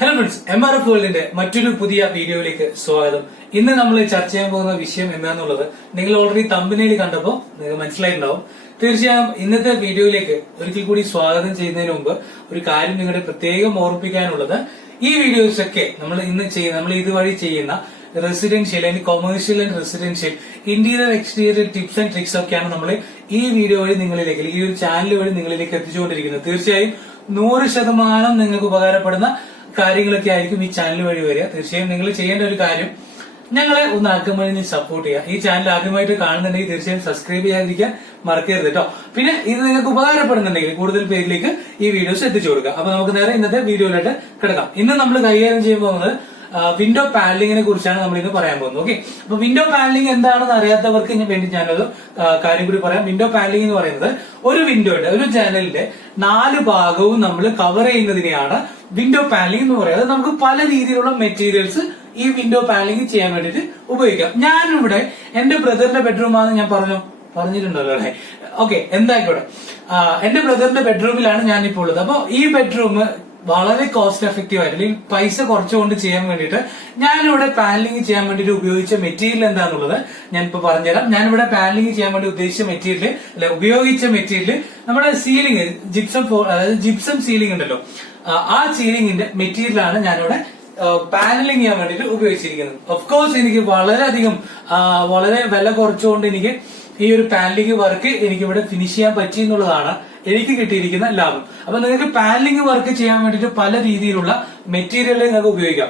Hello friends, MRF വേൾഡിന്റെ മറ്റൊരു പുതിയ വീഡിയോയിലേക്ക് സ്വാഗതം. ഇന്ന് നമ്മൾ ചർച്ച ചെയ്യാൻ പോകുന്ന വിഷയം എന്താണെന്നുള്ളത് നിങ്ങൾ ഓൾറെഡി തമ്പനയിൽ കണ്ടപ്പോൾ നിങ്ങൾക്ക് മനസ്സിലായിട്ടുണ്ടാവും. തീർച്ചയായും ഇന്നത്തെ വീഡിയോയിലേക്ക് ഒരിക്കൽ കൂടി സ്വാഗതം ചെയ്യുന്നതിന് മുമ്പ് ഒരു കാര്യം നിങ്ങളുടെ പ്രത്യേകം ഓർമ്മിപ്പിക്കാനുള്ളത്, ഈ വീഡിയോസ് ഒക്കെ നമ്മൾ ഇതുവഴി ചെയ്യുന്ന റെസിഡൻഷ്യൽ അല്ലെങ്കിൽ commercial and residential interior exterior tips and tricks ഒക്കെയാണ് നമ്മൾ ഈ വീഡിയോ വഴി നിങ്ങളിലേക്ക്, ഈ ഒരു ചാനൽ വഴി നിങ്ങളിലേക്ക് എത്തിച്ചുകൊണ്ടിരിക്കുന്നത്. തീർച്ചയായും 100% നിങ്ങൾക്ക് ഉപകാരപ്പെടുന്ന കാര്യങ്ങളൊക്കെ ആയിരിക്കും ഈ ചാനൽ വഴി വരിക. തീർച്ചയായും നിങ്ങൾ ചെയ്യേണ്ട ഒരു കാര്യം, ഞങ്ങളെ ഒന്ന് ആദ്യമായി സപ്പോർട്ട് ചെയ്യുക. ഈ ചാനൽ ആദ്യമായിട്ട് കാണുന്നുണ്ടെങ്കിൽ തീർച്ചയായും സബ്സ്ക്രൈബ് ചെയ്യാതിരിക്കാൻ മറക്കരുത് കേട്ടോ. പിന്നെ ഇത് നിങ്ങൾക്ക് ഉപകാരപ്പെടുന്നുണ്ടെങ്കിൽ കൂടുതൽ പേരിലേക്ക് ഈ വീഡിയോസ് എത്തിച്ചു കൊടുക്കുക. അപ്പൊ നമുക്ക് നേരെ ഇന്നത്തെ വീഡിയോയിലോട്ട് കിടക്കാം. ഇന്ന് നമ്മൾ കൈകാര്യം ചെയ്യാൻ പോകുന്നത് വിൻഡോ പാനലിങ്ങിനെ കുറിച്ചാണ് നമ്മൾ ഇന്ന് പറയാൻ പോകുന്നത്. ഓക്കെ, അപ്പൊ വിൻഡോ പാനലിംഗ് എന്താണെന്ന് അറിയാത്തവർക്ക് വേണ്ടി ഞാനൊരു കാര്യം കൂടി പറയാം. വിൻഡോ പാനലിംഗ് എന്ന് പറയുന്നത് ഒരു വിൻഡോയുടെ, ഒരു ജനലിന്റെ 4 ഭാഗവും നമ്മൾ കവർ ചെയ്യുന്നതിനെയാണ് വിൻഡോ പാനലിംഗ് എന്ന് പറയുന്നത്. നമുക്ക് പല രീതിയിലുള്ള മെറ്റീരിയൽസ് ഈ വിൻഡോ പാനലിംഗ് ചെയ്യാൻ വേണ്ടിയിട്ട് ഉപയോഗിക്കാം. ഞാനിവിടെ എന്റെ ബ്രദറിന്റെ ബെഡ്റൂം ആണെന്ന് ഞാൻ പറഞ്ഞിട്ടുണ്ടല്ലോ അല്ലെ? ഓക്കെ, എന്തായിക്കോട്ടെ, എന്റെ ബ്രദറിന്റെ ബെഡ്റൂമിലാണ് ഞാനിപ്പോൾ ഉള്ളത്. അപ്പൊ ഈ ബെഡ്റൂം വളരെ കോസ്റ്റ് എഫക്റ്റീവ് ആയിട്ട്, അല്ലെങ്കിൽ പൈസ കുറച്ചുകൊണ്ട് ചെയ്യാൻ വേണ്ടിയിട്ട് ഞാനിവിടെ പാനലിംഗ് ചെയ്യാൻ വേണ്ടിയിട്ട് ഉപയോഗിച്ച മെറ്റീരിയൽ എന്താണെന്നുള്ളത് ഞാനിപ്പോ പറഞ്ഞുതരാം. ഞാനിവിടെ പാനലിംഗ് ചെയ്യാൻ വേണ്ടി ഉദ്ദേശിച്ച മെറ്റീരിയൽ ഉപയോഗിച്ച മെറ്റീരിയൽ നമ്മുടെ സീലിംഗ് ജിപ്സം, അതായത് ജിപ്സം സീലിംഗ് ഉണ്ടല്ലോ, ആ സീലിംഗിന്റെ മെറ്റീരിയലാണ് ഞാനിവിടെ പാനലിംഗ് ചെയ്യാൻ വേണ്ടിയിട്ട് ഉപയോഗിച്ചിരിക്കുന്നത്. ഓഫ് കോഴ്സ് എനിക്ക് വളരെയധികം വളരെ വില കുറച്ചുകൊണ്ട് എനിക്ക് ഈ ഒരു പാനലിംഗ് വർക്ക് എനിക്ക് ഇവിടെ ഫിനിഷ് ചെയ്യാൻ പറ്റി എന്നുള്ളതാണ് എനിക്ക് കിട്ടിയിരിക്കുന്ന ലാഭം. അപ്പൊ നിങ്ങൾക്ക് പാനലിംഗ് വർക്ക് ചെയ്യാൻ വേണ്ടിയിട്ട് പല രീതിയിലുള്ള മെറ്റീരിയൽ നിങ്ങൾക്ക് ഉപയോഗിക്കാം.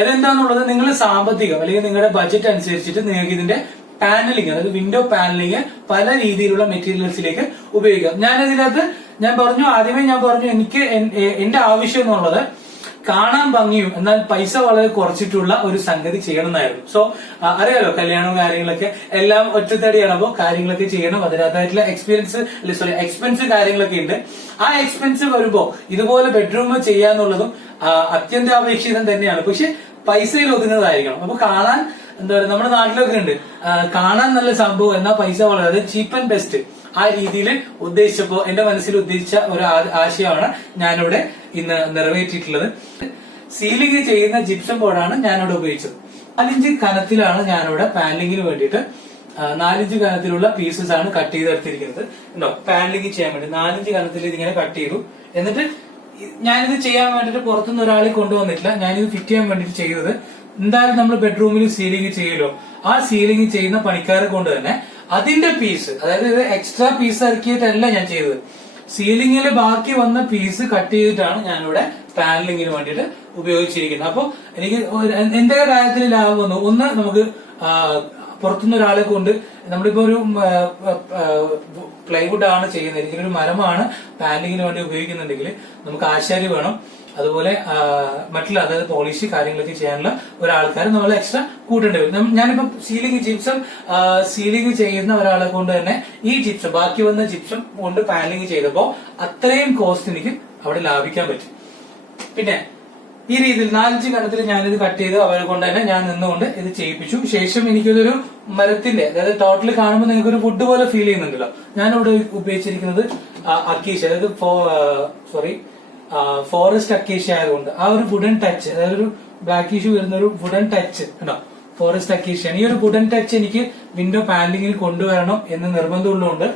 അതെന്താന്നുള്ളത് നിങ്ങളുടെ സാമ്പത്തികം അല്ലെങ്കിൽ നിങ്ങളുടെ ബജറ്റ് അനുസരിച്ചിട്ട് നിങ്ങൾക്ക് ഇതിന്റെ പാനലിംഗ്, അതായത് വിൻഡോ പാനലിംഗ് പല രീതിയിലുള്ള മെറ്റീരിയൽസിലേക്ക് ഉപയോഗിക്കാം. ആദ്യമേ ഞാൻ പറഞ്ഞു എനിക്ക് എന്റെ ആവശ്യം എന്നുള്ളത് കാണാൻ ഭംഗിയും എന്നാൽ പൈസ വളരെ കുറച്ചിട്ടുള്ള ഒരു സംഗതി ചെയ്യണമെന്നായിരുന്നു. സോ അറിയാലോ, കല്യാണവും കാര്യങ്ങളൊക്കെ എല്ലാം ഒറ്റത്തടിയാണ്. അപ്പോൾ കാര്യങ്ങളൊക്കെ ചെയ്യണം, അതിനകത്തായിട്ടുള്ള എക്സ്പെൻസ് കാര്യങ്ങളൊക്കെ ഉണ്ട്. ആ എക്സ്പെൻസ് വരുമ്പോ ഇതുപോലെ ബെഡ്റൂം ചെയ്യാന്നുള്ളതും അത്യന്താപേക്ഷിതം തന്നെയാണ്. പക്ഷെ പൈസയിൽ ഒതുങ്ങുന്നതായിരിക്കണം. അപ്പൊ കാണാൻ എന്താ പറയുക, നമ്മുടെ നാട്ടിലൊക്കെ ഉണ്ട് കാണാൻ നല്ല സംഭവം എന്നാൽ പൈസ വളരെ ചീപ്പ് ആൻഡ് ബെസ്റ്റ്. ആ രീതിയിൽ ഉദ്ദേശിച്ചപ്പോ എന്റെ മനസ്സിൽ ഉദ്ദേശിച്ച ഒരു ആശയമാണ് ഞാനിവിടെ ഇന്ന് നിറവേറ്റിയിട്ടുള്ളത്. സീലിംഗ് ചെയ്യുന്ന ജിപ്സം ബോർഡാണ് ഞാനിവിടെ ഉപയോഗിച്ചത്. 4 ഇഞ്ച് കനത്തിലാണ് ഞാനിവിടെ പാനലിംഗിന് വേണ്ടിയിട്ട് 4 ഇഞ്ച് കനത്തിലുള്ള പീസസ് ആണ് കട്ട് ചെയ്തെടുത്തിരിക്കുന്നത്. ഉണ്ടോ, പാനലിംഗ് ചെയ്യാൻ വേണ്ടി 4 ഇഞ്ച് കനത്തിൽ ഇതിങ്ങനെ കട്ട് ചെയ്തു. എന്നിട്ട് ഞാനിത് ചെയ്യാൻ വേണ്ടിയിട്ട് പുറത്തുനിന്ന് ഒരാളെ കൊണ്ടുവന്നിട്ടില്ല. ഞാനിത് ഫിറ്റ് ചെയ്യാൻ വേണ്ടിയിട്ട് ചെയ്തത്, എന്തായാലും നമ്മൾ ബെഡ്റൂമിൽ സീലിംഗ് ചെയ്യുമല്ലോ, ആ സീലിംഗ് ചെയ്യുന്ന പണിക്കാരെ കൊണ്ട് തന്നെ അതിന്റെ പീസ്, അതായത് ഇത് എക്സ്ട്രാ പീസ് ഇറക്കിയിട്ടല്ല ഞാൻ ചെയ്തത്, സീലിംഗിൽ ബാക്കി വന്ന പീസ് കട്ട് ചെയ്തിട്ടാണ് ഞാനിവിടെ പാനലിംഗിന് വേണ്ടിയിട്ട് ഉപയോഗിച്ചിരിക്കുന്നത്. അപ്പൊ എനിക്ക് എന്തൊക്കെ കാര്യത്തിൽ ലാഭം വന്നു? ഒന്ന്, നമുക്ക് പുറത്തുനിന്ന് ഒരാളെ കൊണ്ട്, നമ്മളിപ്പോ ഒരു പ്ലൈവുഡ് ആണ് ചെയ്യുന്നത്, അല്ലെങ്കിൽ ഒരു മരമാണ് പാനലിംഗിന് വേണ്ടി ഉപയോഗിക്കുന്നുണ്ടെങ്കിൽ നമുക്ക് ആശാരി വേണം, അതുപോലെ മറ്റുള്ള, അതായത് പോളിഷ് കാര്യങ്ങളൊക്കെ ചെയ്യാനുള്ള ഒരാൾക്കാർ നമ്മൾ എക്സ്ട്രാ കൂട്ടേണ്ടി വരും. ഞാനിപ്പോ ജിപ്സം സീലിംഗ് ചെയ്യുന്ന ഒരാളെ കൊണ്ട് തന്നെ ഈ ജിപ്സം, ബാക്കി വന്ന ജിപ്സം കൊണ്ട് പാനലിംഗ് ചെയ്തപ്പോ അത്രയും കോസ്റ്റ് എനിക്ക് അവിടെ ലാഭിക്കാൻ പറ്റും. പിന്നെ ഈ രീതിയിൽ 4 ഇഞ്ച് കനത്തിൽ ഞാനിത് കട്ട് ചെയ്ത് അവരെ കൊണ്ട് തന്നെ ഞാൻ നിന്നുകൊണ്ട് ഇത് ചെയ്യിപ്പിച്ചു. ശേഷം എനിക്കിതൊരു മരത്തിന്റെ, അതായത് ടോട്ടൽ കാണുമ്പോൾ നിങ്ങൾക്ക് ഒരു വുഡ് പോലെ ഫീൽ ചെയ്യുന്നുണ്ടല്ലോ. ഞാനിവിടെ ഉപയോഗിച്ചിരിക്കുന്നത് അക്കീഷ, അതായത് ഫോറസ്റ്റ് അക്കേഷ്യ ആയതുകൊണ്ട് ആ ഒരു വുഡൻ ടച്ച്, അതായത് ഒരു ബ്ലാക്ക് ഇഷ്യൂ വരുന്ന ഒരു വുഡൻ ടച്ച് ഉണ്ടോ, ഫോറസ്റ്റ് അക്കേഷ്യാണ്. ഈ ഒരു വുഡൻ ടച്ച് എനിക്ക് വിൻഡോ പാനലിംഗിൽ കൊണ്ടുവരണം എന്ന് നിർബന്ധമുള്ളതുകൊണ്ട്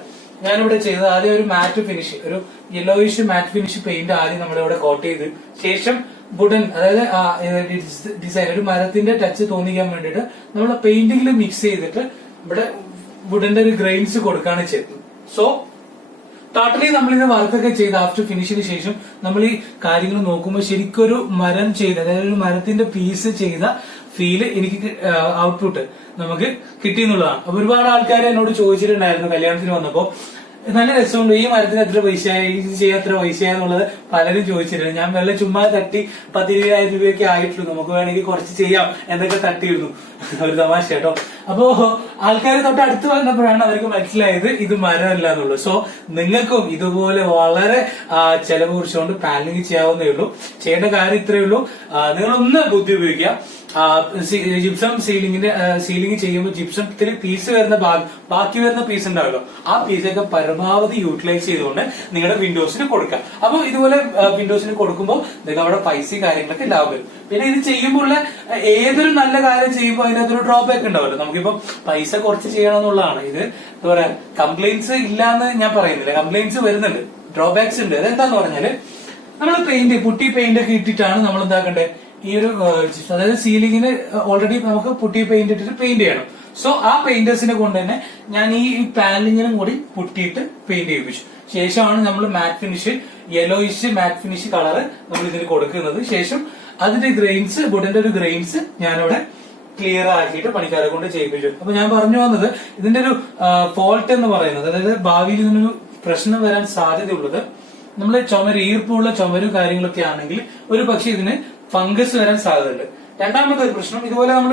ഞാനിവിടെ ചെയ്തത് ആദ്യം ഒരു മാറ്റ് ഫിനിഷ്, ഒരു യെല്ലോയിഷ് മാറ്റ് ഫിനിഷ് പെയിന്റ് ആദ്യം നമ്മളിവിടെ കോട്ട് ചെയ്ത്, ശേഷം വുഡൻ, അതായത് ഡിസൈൻ, ഒരു മരത്തിന്റെ ടച്ച് തോന്നിക്കാൻ വേണ്ടിയിട്ട് നമ്മൾ പെയിന്റിംഗിൽ മിക്സ് ചെയ്തിട്ട് ഇവിടെ വുഡന്റെ ഒരു ഗ്രെയിൻസ് കൊടുക്കുകയാണ് ചെയ്തത്. സോ ടോട്ടലി നമ്മളിത് വർക്കൊക്കെ ചെയ്ത് ആഫ്റ്റർ ഫിനിഷിന് ശേഷം നമ്മൾ ഈ കാര്യങ്ങൾ നോക്കുമ്പോൾ ശരിക്കൊരു മരം ചെയ്ത്, അതായത് ഒരു മരത്തിന്റെ പീസ് ചെയ്ത ഫീല് എനിക്ക് ഔട്ട്പുട്ട് നമുക്ക് കിട്ടിയെന്നുള്ളതാണ്. അപ്പൊ ഒരുപാട് ആൾക്കാർ എന്നോട് ചോദിച്ചിട്ടുണ്ടായിരുന്നു കല്യാണത്തിന് വന്നപ്പോ, നല്ല രസമുണ്ട്, ഈ മരത്തിന് എത്ര പൈസയായി, ഇത് ചെയ്യാൻ എത്ര പൈസയാന്നുള്ളത് പലരും ചോദിച്ചിരുന്നു. ഞാൻ വെള്ള ചുമ്മാ തട്ടി 10,000-20,000 രൂപയൊക്കെ ആയിട്ടുള്ളൂ, നമുക്ക് വേണമെങ്കിൽ കുറച്ച് ചെയ്യാം എന്നൊക്കെ തട്ടിയിരുന്നു, ഒരു തമാശ കേട്ടോ. അപ്പോ ആൾക്കാർ തൊട്ട് അടുത്ത് വന്നപ്പോഴാണ് അവർക്ക് മനസ്സിലായത് ഇത് മരമല്ല എന്നുള്ളൂ. സോ നിങ്ങൾക്കും ഇതുപോലെ വളരെ ചെലവ് കുറിച്ചുകൊണ്ട് പാനലിംഗ് ചെയ്യാവുന്നേ ഉള്ളൂ. ചെയ്യേണ്ട കാര്യം ഇത്രയേ ഉള്ളൂ, നിങ്ങളൊന്ന് ബുദ്ധി ഉപയോഗിക്കുക. ജിപ്സം സീലിംഗ് ചെയ്യുമ്പോൾ ജിപ്സത്തിൽ പീസ് വരുന്ന ബാക്കി വരുന്ന പീസ് ഉണ്ടാവല്ലോ, ആ പീസൊക്കെ പരമാവധി യൂട്ടിലൈസ് ചെയ്തുകൊണ്ട് നിങ്ങളുടെ വിൻഡോസിന് കൊടുക്കാം. അപ്പൊ ഇതുപോലെ വിൻഡോസിന് കൊടുക്കുമ്പോൾ നിങ്ങൾക്ക് അവിടെ പൈസയും കാര്യങ്ങളൊക്കെ ലാഭം വരും. പിന്നെ ഇത് ചെയ്യുമ്പോൾ ഏതൊരു നല്ല കാര്യം ചെയ്യുമ്പോൾ അതിനകത്തൊരു ഡ്രോബാക്ക് ഉണ്ടാവല്ലോ. നമുക്കിപ്പോ പൈസ കുറച്ച് ചെയ്യണം എന്നുള്ളതാണ്. ഇത് എന്താ പറയാ, കംപ്ലൈന്റ്സ് ഇല്ലാന്ന് ഞാൻ പറയുന്നില്ല, കംപ്ലൈന്റ്സ് വരുന്നുണ്ട്, ഡ്രോബാക്സ് ഉണ്ട്. അതെന്താന്ന് പറഞ്ഞാല് നമ്മൾ പുട്ടി പെയിന്റ് ഒക്കെ ഇട്ടിട്ടാണ് നമ്മൾ എന്താക്കണ്ടേ, ഈ ഒരു അതായത് സീലിംഗിന് ഓൾറെഡി നമുക്ക് പുട്ടി പെയിന്റ് ഇട്ടിട്ട് പെയിന്റ് ചെയ്യണം. സോ ആ പെയിന്റേഴ്സിനെ കൊണ്ട് തന്നെ ഞാൻ ഈ പാനലിങ്ങിനും കൂടി പുട്ടിയിട്ട് പെയിന്റ് ചെയ്യിപ്പിച്ചു. ശേഷമാണ് നമ്മൾ മാറ്റ് ഫിനിഷ്, യെലോയിഷ് മാറ്റ് ഫിനിഷ് കളർ നമ്മൾ ഇതിന് കൊടുക്കുന്നത്. ശേഷം അതിന്റെ ഗ്രെയിൻസ്, വുഡിന്റെ ഒരു ഗ്രെയിൻസ് ഞാനിവിടെ ക്ലിയർ ആക്കിയിട്ട് പണിക്കാരെ കൊണ്ട് ചെയ്യിപ്പിച്ചു. അപ്പൊ ഞാൻ പറഞ്ഞു വന്നത് ഇതിന്റെ ഒരു ഫോൾട്ട് എന്ന് പറയുന്നത്, അതായത് ഭാവിയിൽ ഇതിനൊരു പ്രശ്നം വരാൻ സാധ്യതയുള്ളത്, നമ്മൾ ഈർപ്പമുള്ള ചുമരും കാര്യങ്ങളൊക്കെ ആണെങ്കിൽ ഒരു പക്ഷെ ഇതിന് ഫംഗസ് വരാൻ സാധ്യതയുണ്ട്. രണ്ടാമത്തെ ഒരു പ്രശ്നം, ഇതുപോലെ നമ്മൾ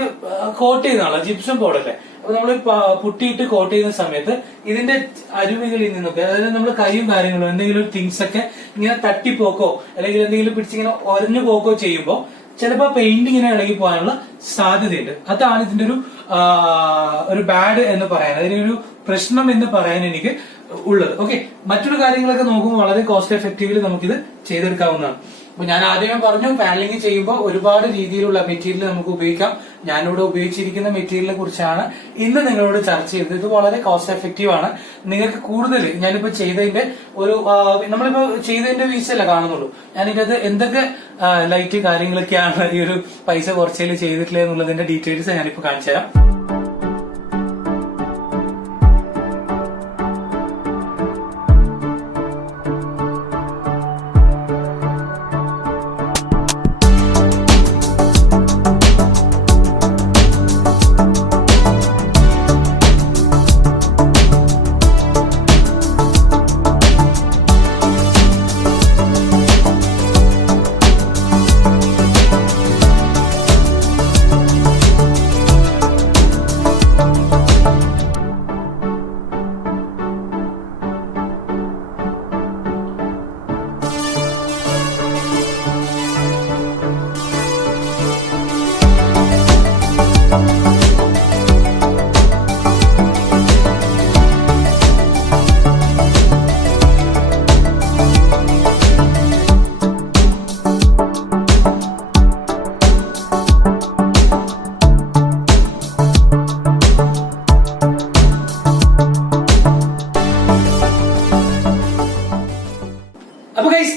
കോട്ട് ചെയ്യുന്നതാണ് ജിപ്സം ബോർഡല്ലേ, അപ്പൊ നമ്മൾ പുട്ടിയിട്ട് കോട്ട് ചെയ്യുന്ന സമയത്ത് ഇതിന്റെ അരുവികളിൽ നിന്നൊക്കെ, അതായത് നമ്മൾ കൈയും കാര്യങ്ങളും എന്തെങ്കിലും തിങ്സ് ഒക്കെ ഇങ്ങനെ തട്ടിപ്പോക്കോ അല്ലെങ്കിൽ എന്തെങ്കിലും പിടിച്ചിങ്ങനെ ഒരഞ്ഞു പോക്കോ ചെയ്യുമ്പോൾ ചിലപ്പോ പെയിന്റ് ഇങ്ങനെ ഇളകി പോകാനുള്ള സാധ്യതയുണ്ട്. അതാണ് ഇതിന്റെ ഒരു ബാഡ് എന്ന് പറയാൻ, അതിനൊരു പ്രശ്നം എന്ന് പറയാൻ എനിക്ക് ഉള്ളത്. ഓക്കെ, മറ്റൊരു കാര്യങ്ങളൊക്കെ നോക്കുമ്പോൾ വളരെ കോസ്റ്റ് എഫക്റ്റീവില് നമുക്കിത് ചെയ്തെടുക്കാവുന്നതാണ്. അപ്പൊ ഞാൻ ആദ്യമേ പറഞ്ഞു, പാനലിംഗ് ചെയ്യുമ്പോൾ ഒരുപാട് രീതിയിലുള്ള മെറ്റീരിയൽ നമുക്ക് ഉപയോഗിക്കാം. ഞാനിവിടെ ഉപയോഗിച്ചിരിക്കുന്ന മെറ്റീരിയലിനെ കുറിച്ചാണ് ഇന്ന് നിങ്ങളോട് ചർച്ച ചെയ്തത്. ഇത് വളരെ കോസ്റ്റ് എഫക്റ്റീവ് ആണ്. നിങ്ങൾക്ക് കൂടുതൽ ഞാനിപ്പോ ചെയ്തതിന്റെ നമ്മളിപ്പോ ചെയ്തതിന്റെ വീഴ്ചയല്ല കാണുന്നുള്ളൂ, ഞാനിത് എന്തൊക്കെ ലൈറ്റ് കാര്യങ്ങളൊക്കെയാണ് ഈ ഒരു പൈസ കുറച്ചതിൽ ചെയ്തിട്ടില്ല എന്നുള്ളതിന്റെ ഡീറ്റെയിൽസ് ഞാനിപ്പോ കാണിച്ചു തരാം.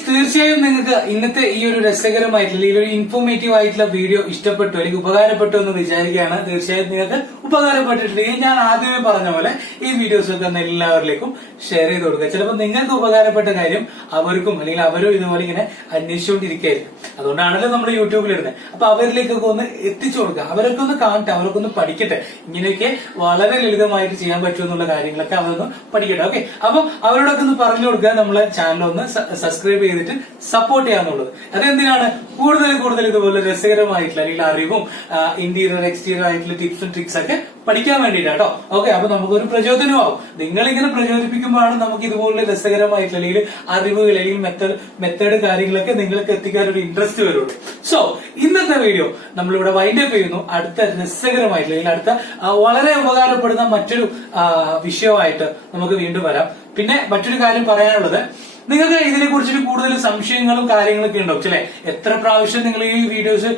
തീർച്ചയായും നിങ്ങൾക്ക് ഇന്നത്തെ ഈ ഒരു രസകരമായിട്ടുള്ള, ഈ ഒരു ഇൻഫോർമേറ്റീവ് ആയിട്ടുള്ള വീഡിയോ ഇഷ്ടപ്പെട്ടു അല്ലെങ്കിൽ ഉപകാരപ്പെട്ടു എന്ന് വിചാരിക്കുകയാണ്. തീർച്ചയായും നിങ്ങൾക്ക് ഉപകാരപ്പെട്ടിട്ടുണ്ടെങ്കിൽ ഞാൻ ആദ്യമേ പറഞ്ഞ പോലെ ഈ വീഡിയോസ് ഒക്കെ ഒന്ന് എല്ലാവരിലേക്കും ഷെയർ ചെയ്ത് കൊടുക്കുക. ചിലപ്പോൾ നിങ്ങൾക്ക് ഉപകാരപ്പെട്ട കാര്യം അവർക്കും അല്ലെങ്കിൽ അവരും ഇതുപോലെ ഇങ്ങനെ അന്വേഷിച്ചുകൊണ്ടിരിക്കുകയായിരിക്കും. അതുകൊണ്ടാണല്ലോ നമ്മൾ യൂട്യൂബിൽ ഇടുന്നത്. അപ്പൊ അവരിലേക്കൊക്കെ ഒന്ന് എത്തിച്ചു കൊടുക്കുക, അവരൊക്കെ ഒന്ന് കാണട്ടെ, അവരൊക്കെ ഒന്ന് പഠിക്കട്ടെ, ഇങ്ങനെയൊക്കെ വളരെ ലളിതമായിട്ട് ചെയ്യാൻ പറ്റുമെന്നുള്ള കാര്യങ്ങളൊക്കെ അവരൊന്ന് പഠിക്കട്ടെ. ഓക്കെ, അപ്പൊ അവരോടൊക്കെ ഒന്ന് പറഞ്ഞു കൊടുക്കുക, നമ്മളെ ചാനൽ ഒന്ന് സബ്സ്ക്രൈബ് ചെയ്തിട്ട് സപ്പോർട്ട് ചെയ്യാന്നുള്ളത്. അതെന്തിനാണ്? കൂടുതൽ ഇതുപോലെ രസകരമായിട്ടുള്ള അല്ലെങ്കിൽ അറിവും ഇന്റീരിയർ എക്സ്റ്റീരിയർ ആയിട്ടുള്ള ടിപ്സും ട്രിക്സ് ഒക്കെ പഠിക്കാൻ വേണ്ടിയിട്ടാട്ടോ. ഓക്കെ, അപ്പൊ നമുക്കൊരു പ്രചോദനമാവും. നിങ്ങളിങ്ങനെ പ്രചോദിപ്പിക്കുമ്പോഴാണ് നമുക്ക് ഇതുപോലെ രസകരമായിട്ടുള്ള അല്ലെങ്കിൽ അറിവുകൾ അല്ലെങ്കിൽ മെത്തേഡ് കാര്യങ്ങളൊക്കെ നിങ്ങൾക്ക് എത്തിക്കാൻ ഒരു ഇൻട്രസ്റ്റ് വരുള്ളൂ. സോ ഇന്നത്തെ വീഡിയോ നമ്മളിവിടെ വൈൻഡപ്പ് ചെയ്യുന്നു. അടുത്ത രസകരമായിട്ടുള്ള അല്ലെങ്കിൽ അടുത്ത വളരെ ഉപകാരപ്പെടുന്ന മറ്റൊരു വിഷയമായിട്ട് നമുക്ക് വീണ്ടും വരാം. പിന്നെ മറ്റൊരു കാര്യം പറയാനുള്ളത്, നിങ്ങൾക്ക് ഇതിനെ കുറിച്ചിട്ട് കൂടുതൽ സംശയങ്ങളും കാര്യങ്ങളൊക്കെ ഉണ്ടാവും. ചില എത്ര പ്രാവശ്യം നിങ്ങൾ ഈ വീഡിയോസ്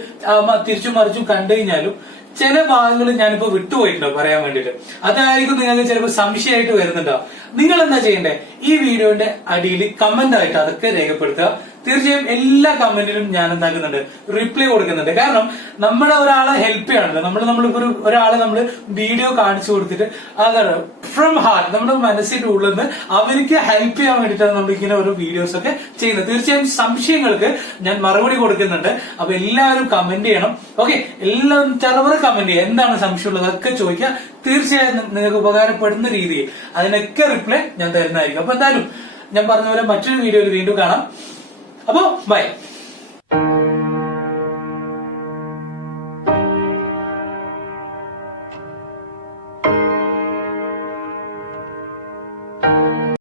തിരിച്ചും മറിച്ചും കണ്ടു കഴിഞ്ഞാലും ചില ഭാഗങ്ങൾ ഞാനിപ്പോ വിട്ടുപോയിട്ടുണ്ടാവും പറയാൻ വേണ്ടിട്ട്. അതായിരിക്കും നിങ്ങൾക്ക് ചിലപ്പോൾ സംശയമായിട്ട് വരുന്നുണ്ടാവും. നിങ്ങൾ എന്താ ചെയ്യണ്ടേ? ഈ വീഡിയോന്റെ അടിയിൽ കമന്റ് ആയിട്ട് അതൊക്കെ രേഖപ്പെടുത്തുക. തീർച്ചയായും എല്ലാ കമന്റിലും ഞാൻ എന്താക്കുന്നുണ്ട്, റിപ്ലൈ കൊടുക്കുന്നുണ്ട്. കാരണം നമ്മുടെ ഒരാളെ ഹെൽപ്പ് ചെയ്യാണല്ലോ, നമ്മളിപ്പോ ഒരാളെ നമ്മൾ വീഡിയോ കാണിച്ചു കൊടുത്തിട്ട് അതാണ് ഫ്രം ഹാർട്ട് നമ്മുടെ മനസ്സിന്റെ ഉള്ളിൽ നിന്ന് അവർക്ക് ഹെൽപ്പ് ചെയ്യാൻ വേണ്ടിയിട്ടാണ് നമ്മൾ ഇങ്ങനെ ഓരോ വീഡിയോസ് ഒക്കെ ചെയ്യുന്നത്. തീർച്ചയായും സംശയങ്ങൾക്ക് ഞാൻ മറുപടി കൊടുക്കുന്നുണ്ട്. അപ്പൊ എല്ലാവരും കമന്റ് ചെയ്യണം. ഓക്കെ, എല്ലാവരും ചെറുപറ കമന്റ് ചെയ്യുക, എന്താണ് സംശയമുള്ളത് അതൊക്കെ ചോദിക്കുക. തീർച്ചയായും നിങ്ങൾക്ക് ഉപകാരപ്പെടുന്ന രീതിയിൽ അതിനൊക്കെ റിപ്ലൈ ഞാൻ തരുന്നതായിരിക്കും. അപ്പൊ എന്തായാലും ഞാൻ പറഞ്ഞ പോലെ മറ്റൊരു വീഡിയോയിൽ വീണ്ടും കാണാം. അപ്പോ ബൈ.